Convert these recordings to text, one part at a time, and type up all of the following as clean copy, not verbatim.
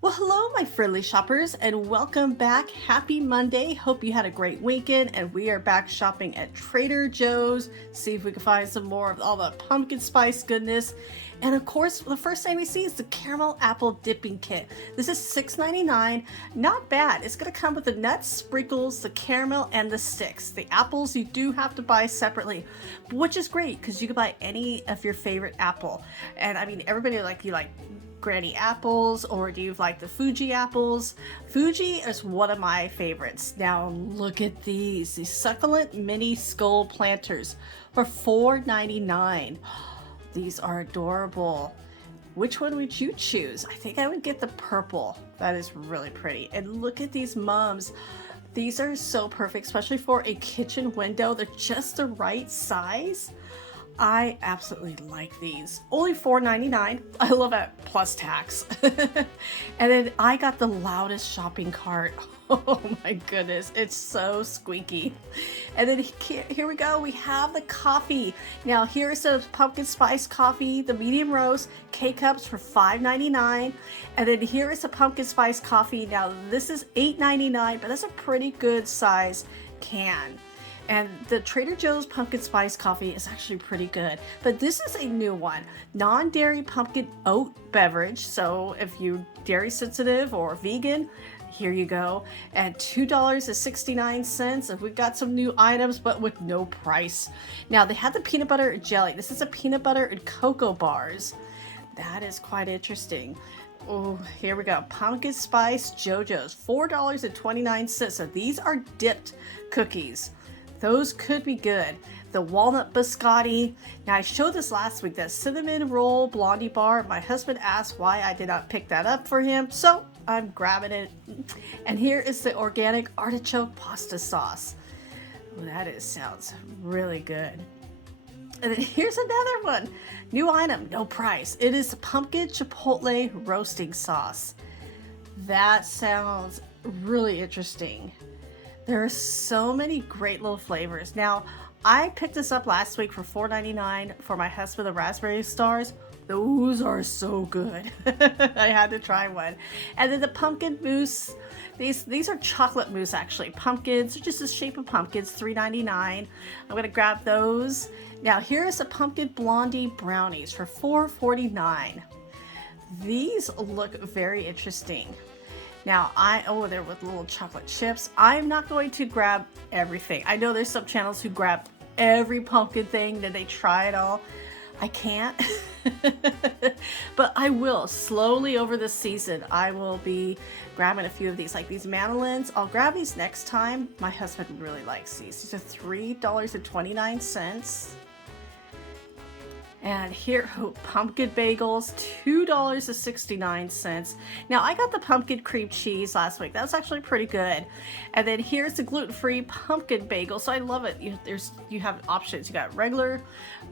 Well, hello, my friendly shoppers, and welcome back. Happy Monday. Hope you had a great weekend, and we are back shopping at Trader Joe's. See if we can find some more of all the pumpkin spice goodness. And of course, the first thing we see is the caramel apple dipping kit. This is $6.99. Not bad. It's going to come with the nuts, sprinkles, the caramel, and the sticks. The apples you do have to buy separately, which is great because you can buy any of your favorite apple. And I mean, everybody you like Granny apples, or do you like the Fuji apples? Fuji is one of my favorites. Now look at these succulent mini skull planters for $4.99. These are adorable. Which one would you choose? I think I would get the purple. That is really pretty. And look at these mums. These are so perfect, especially for a kitchen window. They're just the right size. I absolutely like these. Only $4.99. I love it, plus tax. And then I got the loudest shopping cart. Oh my goodness, it's so squeaky. And then here we go. We have the coffee. Now here's the pumpkin spice coffee, the medium roast, K-cups for $5.99. And then here is the pumpkin spice coffee. Now this is $8.99, but that's a pretty good size can. And the Trader Joe's pumpkin spice coffee is actually pretty good. But this is a new one. Non-dairy pumpkin oat beverage. So if you're dairy sensitive or vegan, here you go. At $2.69. And we've got some new items, but with no price. Now they have the peanut butter jelly. This is a peanut butter and cocoa bars. That is quite interesting. Oh, here we go. Pumpkin spice Jojo's, $4.29. So these are dipped cookies. Those could be good. The walnut biscotti. Now I showed this last week, that cinnamon roll blondie bar. My husband asked why I did not pick that up for him, so I'm grabbing it. And here is the organic artichoke pasta sauce. Well, that sounds really good. And then here's another one. New item, no price. It is the pumpkin chipotle roasting sauce. That sounds really interesting. There are so many great little flavors. Now, I picked this up last week for $4.99 for my husband, the raspberry stars. Those are so good. I had to try one. And then the pumpkin mousse. These are chocolate mousse, actually. Pumpkins, are just the shape of pumpkins, $3.99. I'm going to grab those. Now, here is the pumpkin blondie brownies for $4.49. These look very interesting. Now, they're with little chocolate chips. I'm not going to grab everything. I know there's some channels who grab every pumpkin thing, that they try it all. I can't. But I will. Slowly over the season, I will be grabbing a few of these, like these mandolins. I'll grab these next time. My husband really likes these. These are $3.29. And here, pumpkin bagels, $2.69. Now, I got the pumpkin cream cheese last week. That was actually pretty good. And then here's the gluten-free pumpkin bagel. So I love it. You have options. You got regular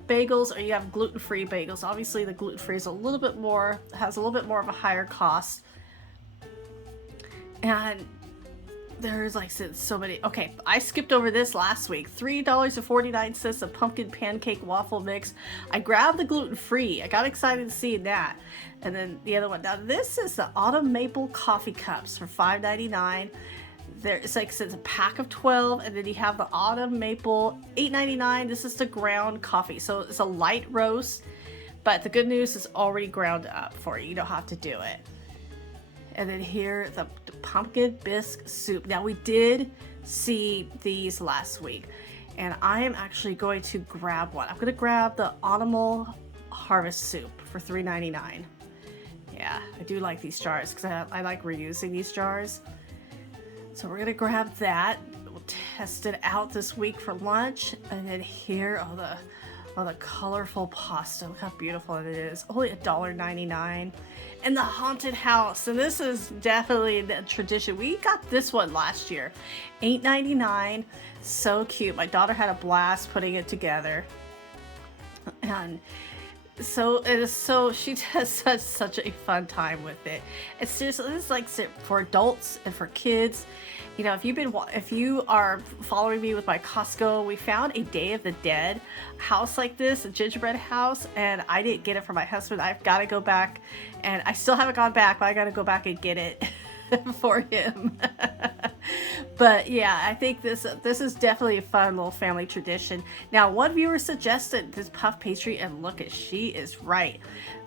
bagels, or you have gluten-free bagels. Obviously, the gluten-free is has a little bit more of a higher cost. And there's so many. Okay, I skipped over this last week. $3.49 of pumpkin pancake waffle mix. I grabbed the gluten-free. I got excited to see that. And then the other one. Now this is the autumn maple coffee cups for $5.99. It's a pack of 12, and then you have the autumn maple, $8.99. This is the ground coffee. So it's a light roast, but the good news is already ground up for you. You don't have to do it. And then here, the pumpkin bisque soup. Now, we did see these last week, and I am actually going to grab one. I'm going to grab the autumnal harvest soup for $3.99. Yeah, I do like these jars because I like reusing these jars. So we're going to grab that. We'll test it out this week for lunch. And then here, all the colorful pasta. Look how beautiful it is. Only $1.99. And the haunted house. And this is definitely the tradition. We got this one last year. $8.99. So cute. My daughter had a blast putting it together. And So it is so she has such a fun time with it. It's just it's like for adults and for kids. You know, if you are following me with my Costco, we found a Day of the Dead house like this, a gingerbread house, and I didn't get it for my husband. I've got to go back, and I still haven't gone back, but I got to go back and get it for him. But yeah, I think this is definitely a fun little family tradition. Now, one viewer suggested this puff pastry, and look at she is right.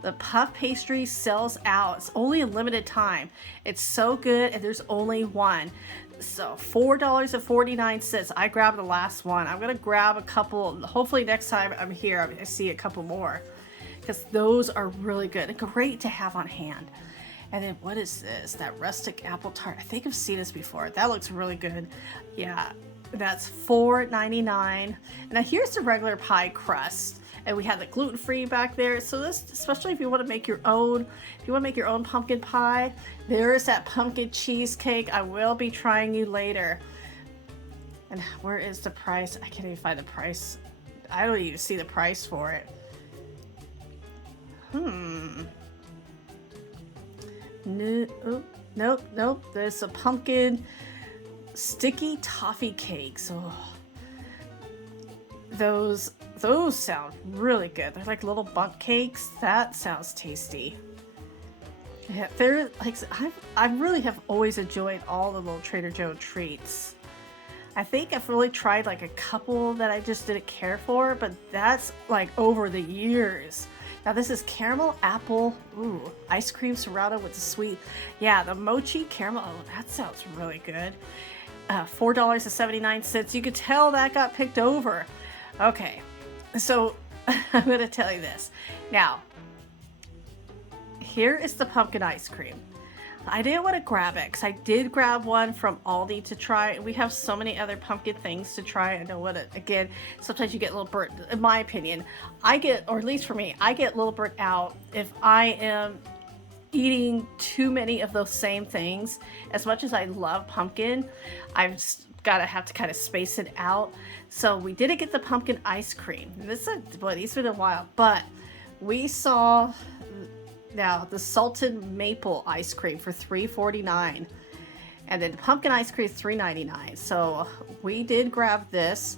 The puff pastry sells out. It's only a limited time. It's so good, and there's only one. So $4.49. I grabbed the last one. I'm gonna grab a couple. Hopefully next time I'm here, I see a couple more, because those are really good and great to have on hand. And then what is this? That rustic apple tart. I think I've seen this before. That looks really good. Yeah, that's $4.99. Now here's the regular pie crust. And we have the gluten-free back there. So this, especially if you want to make your own, pumpkin pie, there's that pumpkin cheesecake. I will be trying you later. And where is the price? I can't even find the price. I don't even see the price for it. Nope. There's a pumpkin sticky toffee cakes. Oh, those sound really good. They're like little bundt cakes. That sounds tasty. Yeah, they're like I really have always enjoyed all the little Trader Joe treats. I think I've really tried like a couple that I just didn't care for, but that's like over the years. Now this is caramel apple, ice cream surrounded with the sweet. Yeah, the mochi caramel, that sounds really good. $4.79. You could tell that got picked over. Okay, so I'm gonna tell you this. Now, here is the pumpkin ice cream. I didn't want to grab it because I did grab one from Aldi to try. We have so many other pumpkin things to try. I know again, sometimes you get a little burnt. In my opinion, or at least for me, I get a little burnt out if I am eating too many of those same things. As much as I love pumpkin, I've have to kind of space it out. So we didn't get the pumpkin ice cream. It's been a while, but we saw now the salted maple ice cream for $3.49, and then the pumpkin ice cream is $3.99. So we did grab this.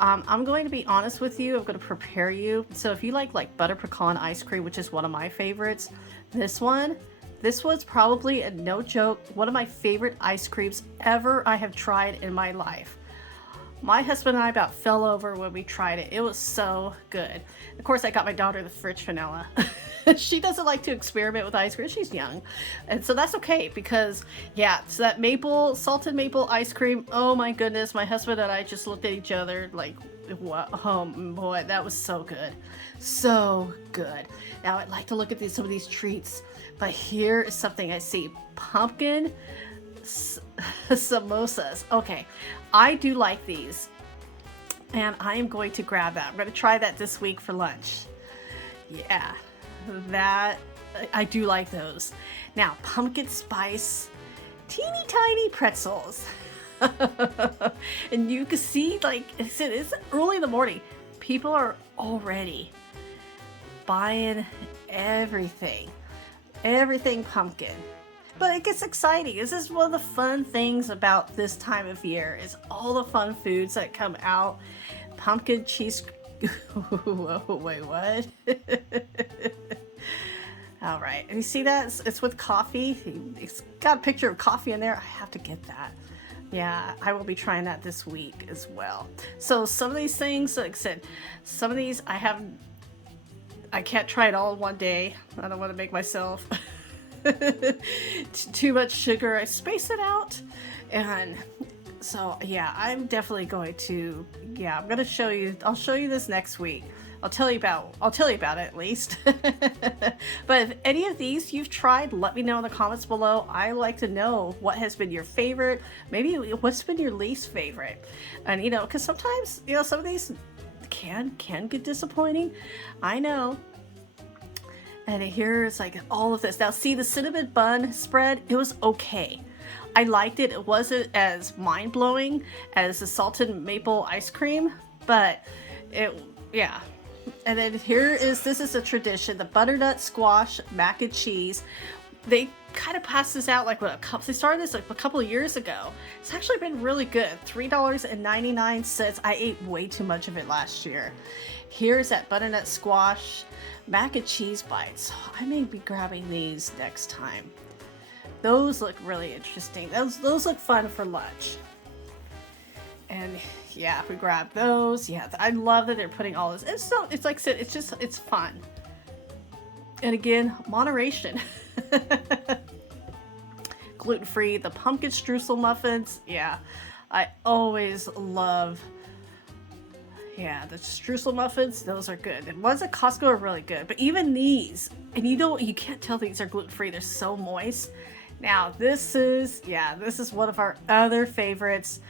I'm going to be honest with you. I'm going to prepare you. So if you like butter pecan ice cream, which is one of my favorites, this was probably, a no joke, one of my favorite ice creams ever I have tried in my life. My husband and I about fell over when we tried it. It was so good. Of course, I got my daughter the French vanilla. She doesn't like to experiment with ice cream. She's young. And so that's okay because, yeah, so that salted maple ice cream, oh my goodness, my husband and I just looked at each other like, what? Oh boy, that was so good. So good. Now, I'd like to look at some of these treats, but here is something I see. Pumpkin samosas. Okay, I do like these, and I am going to grab that. I'm going to try that this week for lunch. Yeah, that I do like those. Now, pumpkin spice, teeny tiny pretzels. And you can see, like I said, it's early in the morning. People are already buying everything pumpkin. But it gets exciting. This is one of the fun things about this time of year, is all the fun foods that come out. Pumpkin cheese. Wait, what? All right. And you see that? It's with coffee. It's got a picture of coffee in there. I have to get that. Yeah, I will be trying that this week as well. So some of these things, like I said, some of these I can't try it all in one day. I don't want to make myself too much sugar. I space it out. And so, yeah, I'm definitely going to, I'm going to show you, I'll show you this next week. I'll tell you about it at least. But if any of these you've tried, let me know in the comments below. I like to know what has been your favorite, maybe what's been your least favorite. And, because sometimes, some of these can get disappointing. I know. And here's like all of this. Now, see the cinnamon bun spread? It was okay. I liked it. It wasn't as mind-blowing as the salted maple ice cream, but And then this is a tradition, the butternut squash mac and cheese. They kind of passed this out like they started this like a couple of years ago. It's actually been really good. $3.99. I ate way too much of it last year. Here's that butternut squash mac and cheese bites. I may be grabbing these next time. Those look really interesting. Those look fun for lunch. And yeah, we grab those. Yeah, I love that they're putting all this. It's like I said, it's fun. And again, moderation. Gluten-free, the pumpkin streusel muffins. Yeah, I always love, the streusel muffins. Those are good. And ones at Costco are really good. But even these, and you can't tell these are gluten-free. They're so moist. Now, this is one of our other favorites.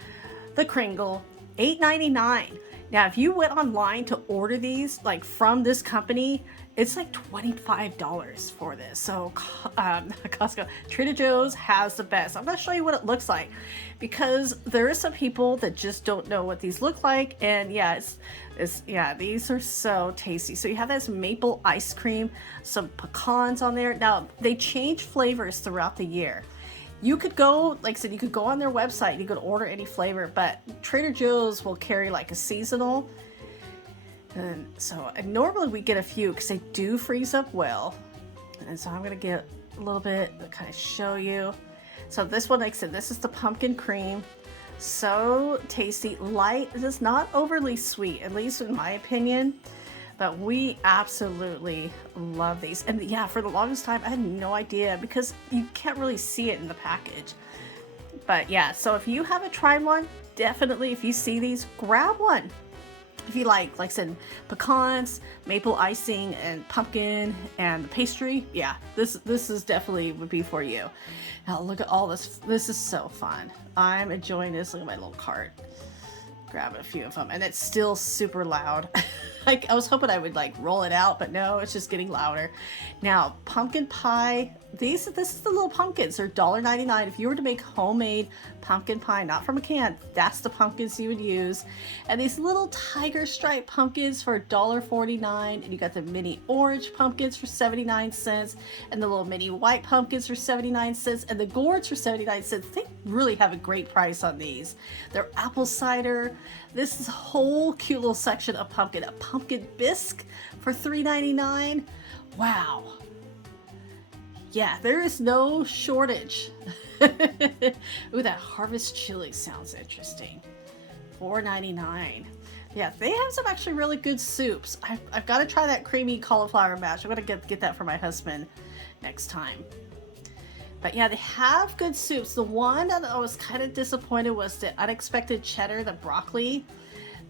The Kringle, $8.99. Now, if you went online to order these, like from this company, it's like $25 for this. So, Costco, Trader Joe's has the best. I'm going to show you what it looks like because there is some people that just don't know what these look like. And these are so tasty. So you have this maple ice cream, some pecans on there. Now, they change flavors throughout the year. You could go, like I said, you could go on their website, you could order any flavor, but Trader Joe's will carry like a seasonal. And normally we get a few because they do freeze up well. And so I'm going to get a little bit to kind of show you. So this one, like I said, this is the pumpkin cream. So tasty, light. It is not overly sweet, at least in my opinion. But we absolutely love these. And yeah, for the longest time, I had no idea because you can't really see it in the package. But yeah, so if you haven't tried one, definitely, if you see these, grab one. If you like I said, pecans, maple icing, and pumpkin, and the pastry, yeah, this is definitely would be for you. Now look at all this. This is so fun. I'm enjoying this. Look at my little cart. Grabbing a few of them, and it's still super loud. I was hoping I would like roll it out, but no, it's just getting louder. Now, pumpkin pie. This is the little pumpkins. They're $1.99. If you were to make homemade pumpkin pie, not from a can, that's the pumpkins you would use. And these little tiger stripe pumpkins for $1.49. And you got the mini orange pumpkins for 79 cents, and the little mini white pumpkins for 79 cents, and the gourds for 79 cents. They really have a great price on these. They're apple cider. This is a whole cute little section of pumpkin. A pumpkin bisque for $3.99. Wow. Yeah, there is no shortage. Ooh, that harvest chili sounds interesting. $4.99. Yeah, they have some actually really good soups. I've got to try that creamy cauliflower mash. I'm going to get that for my husband next time. But yeah, they have good soups. The one that I was kind of disappointed was the unexpected cheddar, the broccoli.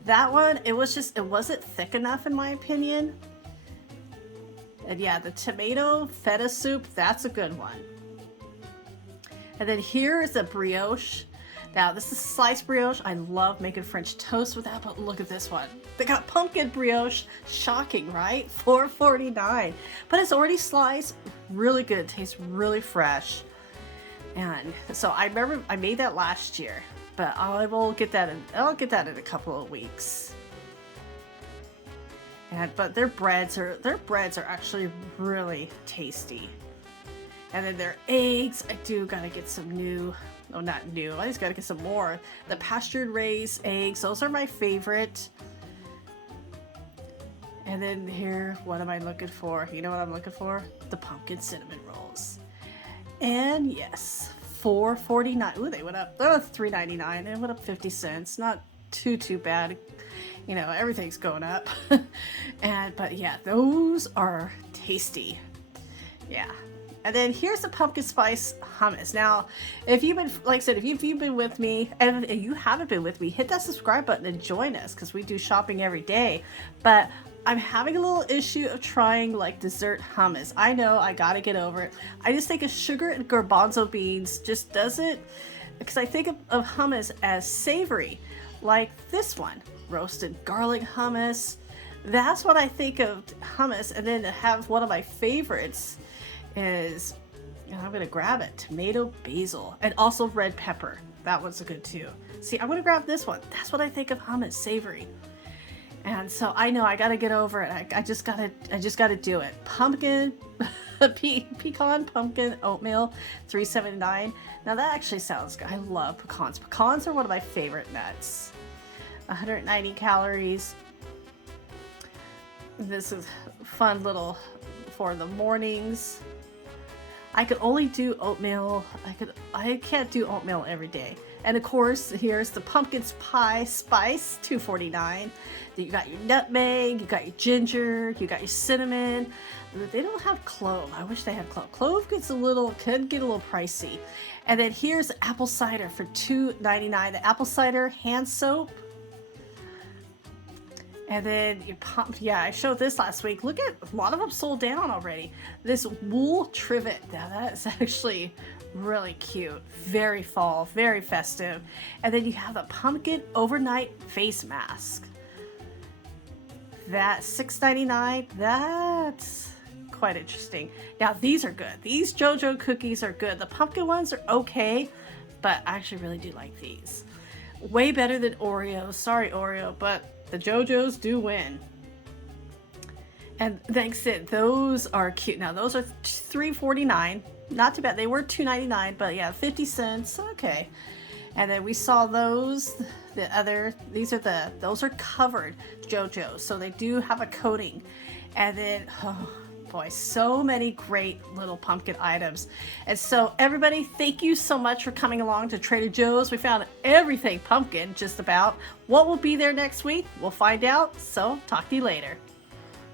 That one, it wasn't thick enough in my opinion. And yeah, the tomato feta soup, that's a good one. And then here is a brioche. Now, this is sliced brioche. I love making French toast with that, but look at this one. They got pumpkin brioche. Shocking, right? $4.49. But it's already sliced. Really good. Tastes really fresh. And so I remember I made that last year, but I'll get that in a couple of weeks. But their breads are actually really tasty. And then their eggs, I do gotta get some new. Oh, not new. I just gotta get some more. The pastured raised eggs, those are my favorite. And then here, what am I looking for? You know what I'm looking for? The pumpkin cinnamon rolls. And yes, $4.49. Ooh, they went up. They're $3.99. They went up 50 cents. Not too bad. You know, everything's going up. But yeah, those are tasty. Yeah. And then here's the pumpkin spice hummus. Now, if you've been, like I said, if you've been with me, and if you haven't been with me, hit that subscribe button and join us because we do shopping every day. But I'm having a little issue of trying like dessert hummus. I know, I gotta get over it. I just think of sugar and garbanzo beans just doesn't, because I think of hummus as savory, like this one, roasted garlic hummus. That's what I think of hummus. And then to have one of my favorites is, I'm gonna grab it, tomato basil, and also red pepper. That one's a good too. See, I'm gonna grab this one. That's what I think of hummus, savory. And so I know I gotta get over it. I just gotta do it. Pumpkin, pecan pumpkin oatmeal, $3.79. Now that actually sounds good. I love pecans. Pecans are one of my favorite nuts. 190 calories. This is fun little for the mornings. I could only do oatmeal. I can't do oatmeal every day. And of course, here's the pumpkin pie spice, $2.49. Then you got your nutmeg, you got your ginger, you got your cinnamon. They don't have clove. I wish they had clove. Clove could get a little pricey. And then here's apple cider for $2.99. The apple cider hand soap. And then you pump, yeah, I showed this last week. Look at, a lot of them sold down already. This wool trivet, now that's actually really cute. Very fall, very festive. And then you have the pumpkin overnight face mask. That's $6.99. That's quite interesting. Now these are good. These Jojo cookies are good. The pumpkin ones are okay, but I actually really do like these. Way better than Oreos. Sorry, Oreo, but the Jojos do win. And thanks it, those are cute. Now those are $3.49. Not too bad. They were $2.99, but yeah, 50 cents. Okay. And then we saw those, those are covered Jojos. So they do have a coating. And then, oh boy, so many great little pumpkin items. And so everybody, thank you so much for coming along to Trader Joe's. We found everything pumpkin, just about. What will be there next week? We'll find out. So talk to you later.